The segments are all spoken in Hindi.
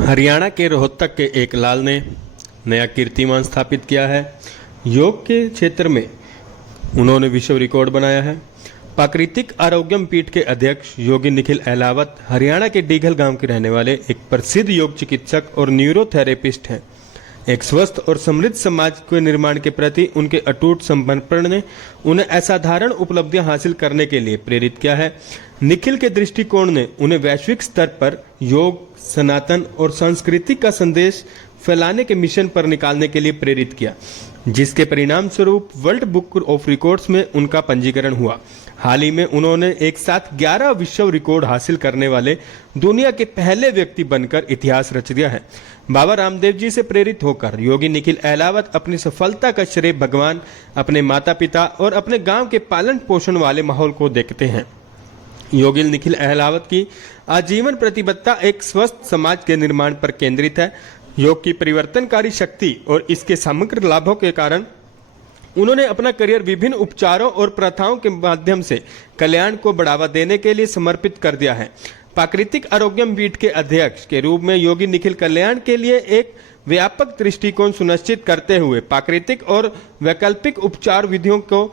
हरियाणा के रोहतक के एक लाल ने नया कीर्तिमान स्थापित किया है। योग के क्षेत्र में उन्होंने विश्व रिकॉर्ड बनाया है। प्राकृतिक आरोग्यम पीठ के अध्यक्ष योगी निखिल अहलावत हरियाणा के डीघल गांव के रहने वाले एक प्रसिद्ध योग चिकित्सक और न्यूरोथेरेपिस्ट हैं। एक स्वस्थ और समृद्ध समाज के निर्माण के प्रति उनके अटूट समर्पण ने उन्हें असाधारण उपलब्धियां हासिल करने के लिए प्रेरित किया है। निखिल के दृष्टिकोण ने उन्हें वैश्विक स्तर पर योग, सनातन और संस्कृति का संदेश फैलाने के मिशन पर निकालने के लिए प्रेरित किया, जिसके परिणाम स्वरूप वर्ल्ड बुक ऑफ रिकॉर्ड्स में उनका पंजीकरण हुआ। हाल ही में उन्होंने एक साथ 11 विश्व रिकॉर्ड हासिल करने वाले दुनिया के पहले व्यक्ति बनकर इतिहास रच दिया है। बाबा रामदेव जी से प्रेरित होकर योगी निखिल अहलावत अपनी सफलता का श्रेय भगवान, अपने माता पिता और अपने गांव के पालन पोषण वाले माहौल को देखते हैं। योगी निखिल अहलावत की आजीवन प्रतिबद्धता एक स्वस्थ समाज के निर्माण पर केंद्रित है। योग की परिवर्तनकारी शक्ति और इसके समग्र लाभों के कारण उन्होंने अपना करियर विभिन्न उपचारों और प्रथाओं के माध्यम से कल्याण को बढ़ावा देने के लिए समर्पित कर दिया है। प्राकृतिक आरोग्यम पीठ के अध्यक्ष के रूप में योगी निखिल कल्याण के लिए एक व्यापक दृष्टिकोण सुनिश्चित करते हुए प्राकृतिक और वैकल्पिक उपचार विधियों को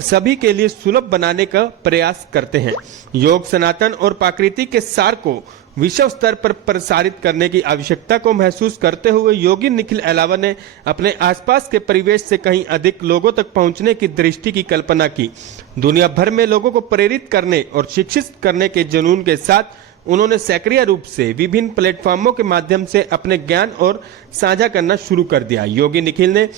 सभी के लिए सुलभ बनाने का प्रयास करते हैं। योग, सनातन और प्राकृतिक के सार को विश्व स्तर पर प्रसारित करने की आवश्यकता को महसूस करते हुए योगी निखिल अहलावत ने अपने आसपास के परिवेश से कहीं अधिक लोगों तक पहुंचने की दृष्टि की कल्पना की। दुनिया भर में लोगों को प्रेरित करने और शिक्षित करने के जुनून के साथ उन्होंने सक्रिय रूप से विभिन्न प्लेटफॉर्मों के माध्यम से अपने ज्ञान और साझा करना शुरू कर दिया। योगी निखिल ने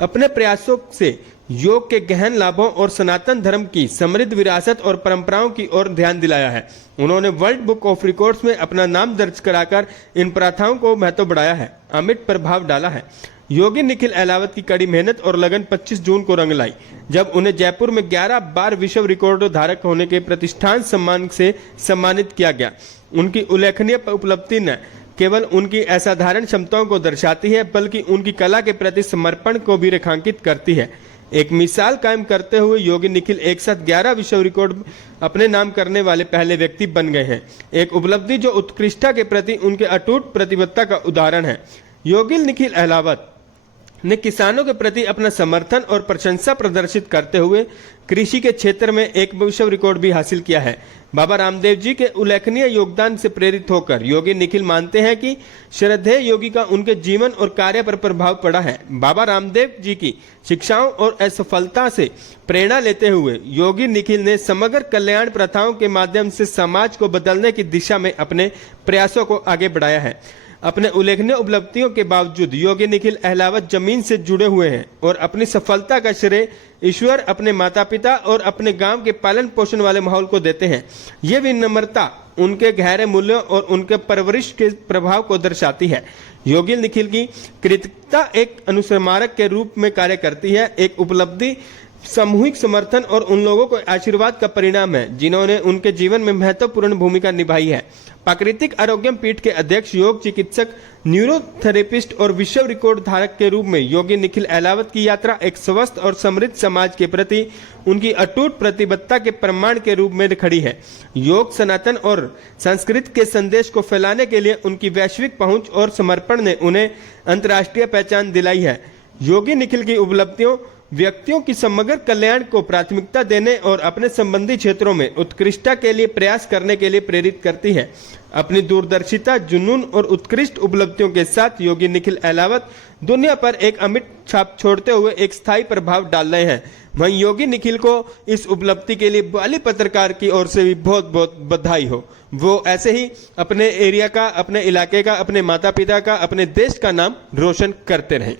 अपने प्रयासों से योग के गहन लाभों और सनातन धर्म की समृद्ध विरासत और परंपराओं की ओर ध्यान दिलाया है। उन्होंने वर्ल्ड बुक ऑफ रिकॉर्ड्स में अपना नाम दर्ज कराकर इन प्रथाओं को महत्व बढ़ाया है, अमिट प्रभाव डाला है। योगी निखिल अहलावत की कड़ी मेहनत और लगन 25 जून को रंग लाई, जब उन्हें जयपुर में 11 बार विश्व रिकॉर्ड धारक होने के प्रतिष्ठान सम्मान से सम्मानित किया गया। उनकी उल्लेखनीय उपलब्धि न केवल उनकी असाधारण क्षमताओं को दर्शाती है, बल्कि उनकी कला के प्रति समर्पण को भी रेखांकित करती है। एक मिसाल कायम करते हुए योगी निखिल एक साथ 11 विश्व रिकॉर्ड अपने नाम करने वाले पहले व्यक्ति बन गए हैं, एक उपलब्धि जो उत्कृष्टता के प्रति उनके अटूट प्रतिबद्धता का उदाहरण है। योगी निखिल अहलावत ने किसानों के प्रति अपना समर्थन और प्रशंसा प्रदर्शित करते हुए कृषि के क्षेत्र में एक विश्व रिकॉर्ड भी हासिल किया है। बाबा रामदेव जी के उल्लेखनीय योगदान से प्रेरित होकर योगी निखिल मानते हैं कि श्रद्धेय योगी का उनके जीवन और कार्य पर प्रभाव पड़ा है। बाबा रामदेव जी की शिक्षाओं और असफलता से प्रेरणा लेते हुए योगी निखिल ने समग्र कल्याण प्रथाओं के माध्यम से समाज को बदलने की दिशा में अपने प्रयासों को आगे बढ़ाया है। अपने उल्लेखनीय उपलब्धियों के बावजूद योगी निखिल अहलावत जमीन से जुड़े हुए हैं और अपनी सफलता का श्रेय ईश्वर, अपने माता पिता और अपने गांव के पालन पोषण वाले माहौल को देते हैं। ये विनम्रता उनके गहरे मूल्यों और उनके परवरिश के प्रभाव को दर्शाती है। योगी निखिल की कृतज्ञता एक अनुस्मारक के रूप में कार्य करती है, एक उपलब्धि, सामूहिक समर्थन और उन लोगों को आशीर्वाद का परिणाम है जिन्होंने उनके जीवन में महत्वपूर्ण भूमिका निभाई है। प्राकृतिक आरोग्यम पीठ के अध्यक्ष, योग चिकित्सक, न्यूरोथेरेपिस्ट और विश्व रिकॉर्ड धारक के रूप में योगी निखिल अहलावत की यात्रा एक स्वस्थ और समृद्ध समाज के प्रति उनकी अटूट प्रतिबद्धता के प्रमाण के रूप में खड़ी है। योग, सनातन और संस्कृत के संदेश को फैलाने के लिए उनकी वैश्विक पहुंच और समर्पण ने उन्हें अंतर्राष्ट्रीय पहचान दिलाई है। योगी निखिल की उपलब्धियों व्यक्तियों की समग्र कल्याण को प्राथमिकता देने और अपने संबंधी क्षेत्रों में उत्कृष्टता के लिए प्रयास करने के लिए प्रेरित करती है। अपनी दूरदर्शिता, जुनून और उत्कृष्ट उपलब्धियों के साथ योगी निखिल अहलावत दुनिया पर एक अमिट छाप छोड़ते हुए एक स्थायी प्रभाव डाल रहे हैं। वहीं योगी निखिल को इस उपलब्धि के लिए बाली पत्रकार की ओर से भी बहुत बहुत बधाई हो। वो ऐसे ही अपने एरिया का, अपने इलाके का, अपने माता पिता का, अपने देश का नाम रोशन करते रहें।